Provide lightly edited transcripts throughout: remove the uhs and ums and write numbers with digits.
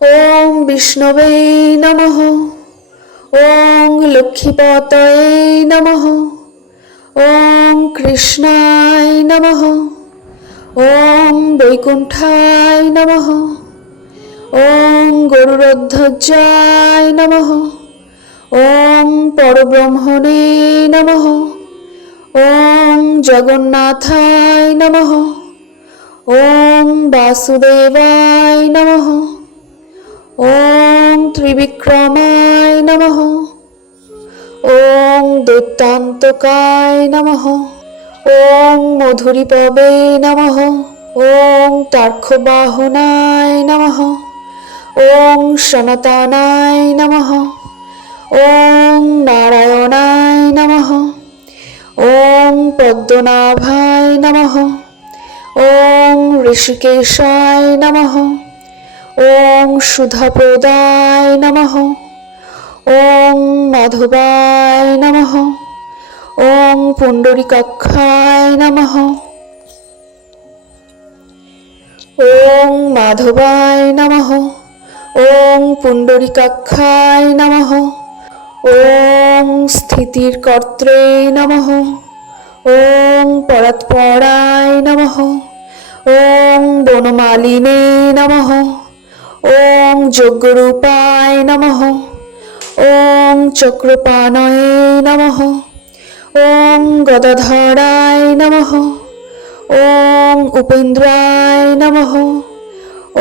ওম বিষ্ণবে নমঃ। ওম লক্ষ্মীপতয়ে নমঃ। ওম কৃষ্ণায় নমঃ। ওম বৈকুণ্ঠায় নমঃ। ওম গরুড়ধ্বজায় নমঃ। ওম পরব্রহ্মণে নমঃ। ওম জগন্নাথায় নমঃ। ওম বাসুদেবায় নমঃ। ওম ত্রিবিক্রমায় নমঃ। ওম দৈত্যান্তকায় নমঃ। ওম মধুরিপবে নমঃ। ওম টার্ক্ষবাহনায় নমঃ। ওম সনাতনায় নমঃ। ওম নারায়ণায় নমঃ। ওম পদ্মনাভায় নমঃ। ওম ঋষিকেশায় নমঃ। ওম সুধাপ্রদায় নমঃ। ওম মাধবায় নমঃ। ওম পুণ্ডরীকাক্ষায় নমঃ। ওম মাধবায় নমঃ। ওম পুণ্ডরীকাক্ষায় নমঃ। ওম স্থিতির্কর্ত্রে নমঃ। ওম পরাৎপরায় নমঃ। ওম বনমালিনে নমঃ। ওম যজ্ঞরূপায় নমঃ। ওম চক্রপাণয়ে নমঃ। ওম গদাধরায় নমঃ। ওম উপেন্দ্রায় নমঃ।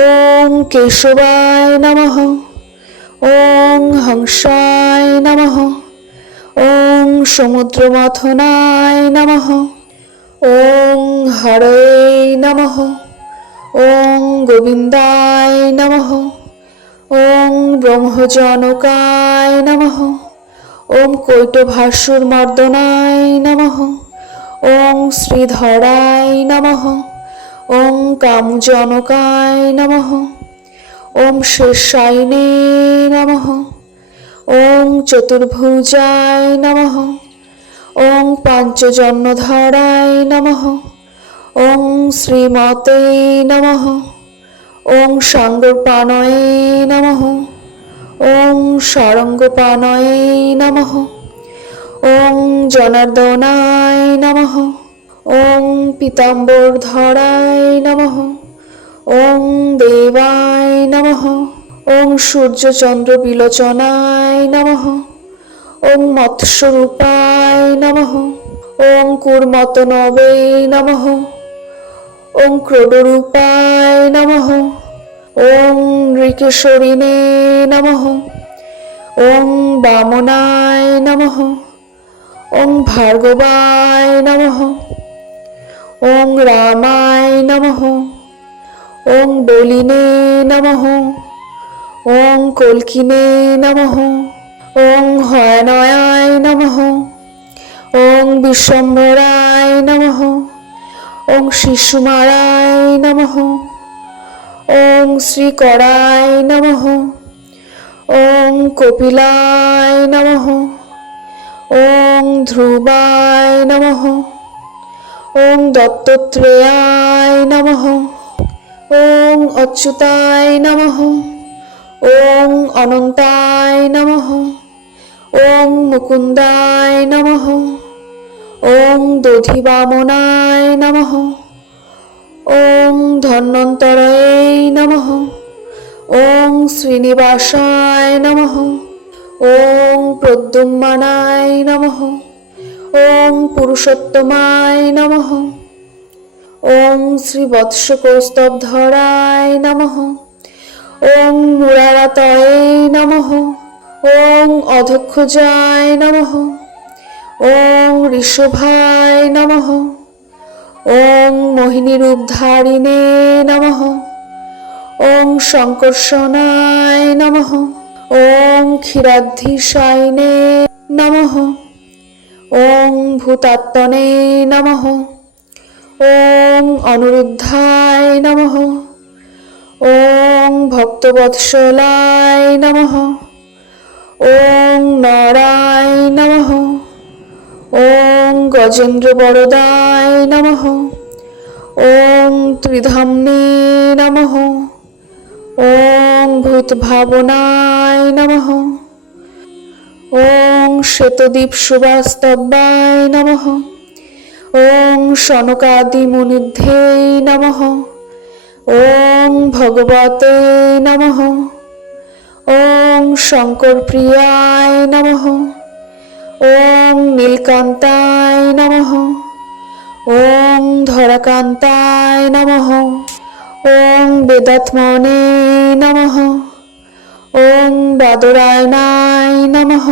ওম কেশবায় নমঃ। ওম হংসায় নমঃ। ওম সমুদ্রমথনায় নমঃ। ওম হরয়ে নমঃ। ওম গোবিন্দায় নমঃ। ওম ব্রহ্মজনকায় নমঃ। ওম কৈটভাসুরমর্দনায় নমঃ। ওম শ্রীধরায় নমঃ। ওম কামজনকায় নমঃ। ওম শেষায়িনে নমঃ। ওম চতুর্ভুজায় নমঃ। ওম পাঞ্চজন্যধরায় নমঃ। ওম শ্রীমতে নমঃ। ওম সাঙ্গপাণয়ে নমঃ। ওম সারঙ্গপাণয়ে নমঃ। ওম জনার্দনায় নমঃ। ওম পীতাম্বরধরায় নমঃ। ওম দেবায় নমঃ। ওম সূর্যচন্দ্র বিলোচনায় নমঃ। ওম মৎস্যরূপায় নমঃ। ওম কুর্মতনবে নমঃ। ওম ক্রোডরূপায় নমঃ। ওম নৃকেশরিণে নমঃ। ওম বামনায় নমঃ। ওম ভার্গবায় নমঃ। ওম রামায় নমঃ। ওম বলিনে নমঃ। ওম কল্কিনে নমঃ। ওম হয়নয়ায় নমঃ। ওম বিশ্বম্ভরায় নমঃ। ওম শিশুমারায় নমঃ। ওম শ্রীকরায় নমঃ। ওম কপিলায় নমঃ। ওম ধ্রুবায় নমঃ। ওম দত্তত্রেয়ায় নমঃ। ওম অচ্যুতায় নমঃ। ওম অনন্তায় নমঃ। ওম মুকুন্দায় নমঃ। ওম দধিবামনায় নমঃ। ওম ধন্বন্তরয়ে নমঃ। ওম শ্রীনিবাসায় নমঃ। ওম প্রদ্যুম্নায় নমঃ। ওম পুরুষোত্তমায় নমঃ। ওম শ্রীবৎসকৌস্তবধরায় নমঃ। ওম মুরারাতয়ে নমঃ। ওম অধক্ষজায় নমঃ। ওম ঋষভায় নমঃ। ওম মোহিনীরূপধারিণে নমঃ। ওম শঙ্কর্ষণায় নমঃ। ওম ক্ষীরাব্ধিশায়িনে নমঃ। ওম ভূতাত্মনে নমঃ। ওম অনিরুদ্ধায় নমঃ। ওম ভক্তবৎসলায় নমঃ। ওম নরায় নমঃ। ওম গজেন্দ্রবরদায় নমঃ। ওম ত্রিধাম্নে নমঃ। ওং ভূতভাবনায় নমঃ। ওং শ্বেতদীপ সুবাস্তব্যায় নমঃ। ওং শনকাদিমুনিভ্যে নমঃ। ওং ভগবতে নমঃ। ওং শঙ্করপ্রিয়ায় নমঃ। ওং নীলকান্তায় নমঃ। ওং ধরাকান্তায় নমঃ। ওং বেদাত্মনে নমঃ। ওং বাদরায়ণায় নমঃ।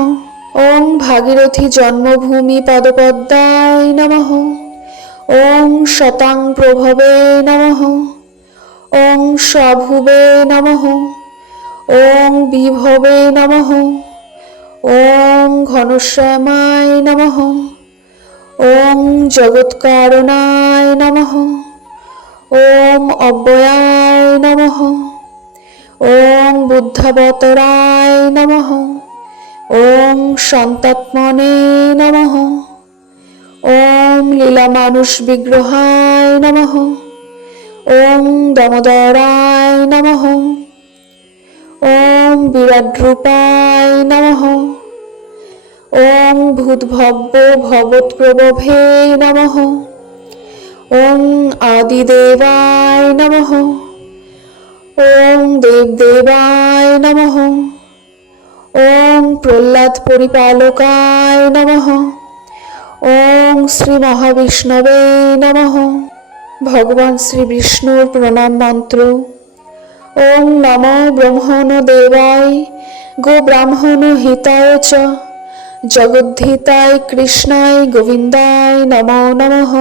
ওং ভাগীরথী জন্মভূমি পদপদ্মায় নমঃ। ওং শতাং প্রভবে নমঃ। ওং স্বভুবে নমঃ। ওং বিভবে নমঃ। ওং ঘনশ্যামায় নমঃ। ওং জগৎকারণায় নমঃ। ওং অব্যয়ায় নমঃ। ওং বুদ্ধাবতারায় নমঃ। ওং শান্তাত্মনে নমঃ। ওং লীলামানুষ বিগ্রহায় নমঃ। ওং দামোদরায় নমঃ। ওং বিরাড্রূপায় নমঃ। ওং ভূতভব্য ভবৎপ্রবভে নমঃ। ওং আদিদেবায় নমঃ। ওং দেবদেবায় নমঃ। ওং প্রহ্লাদ পরিপালকায় নমঃ। ওং শ্রী মহাবিষ্ণবে নমঃ। ভগবান শ্রী বিষ্ণুর প্রণাম মন্ত্র। ওং নমো ব্রহ্মণ দেবায় গো ব্রাহ্মণ হিতায় চ জগদ্ধিতায় কৃষ্ণায় গোবিন্দায় নমো নমঃ।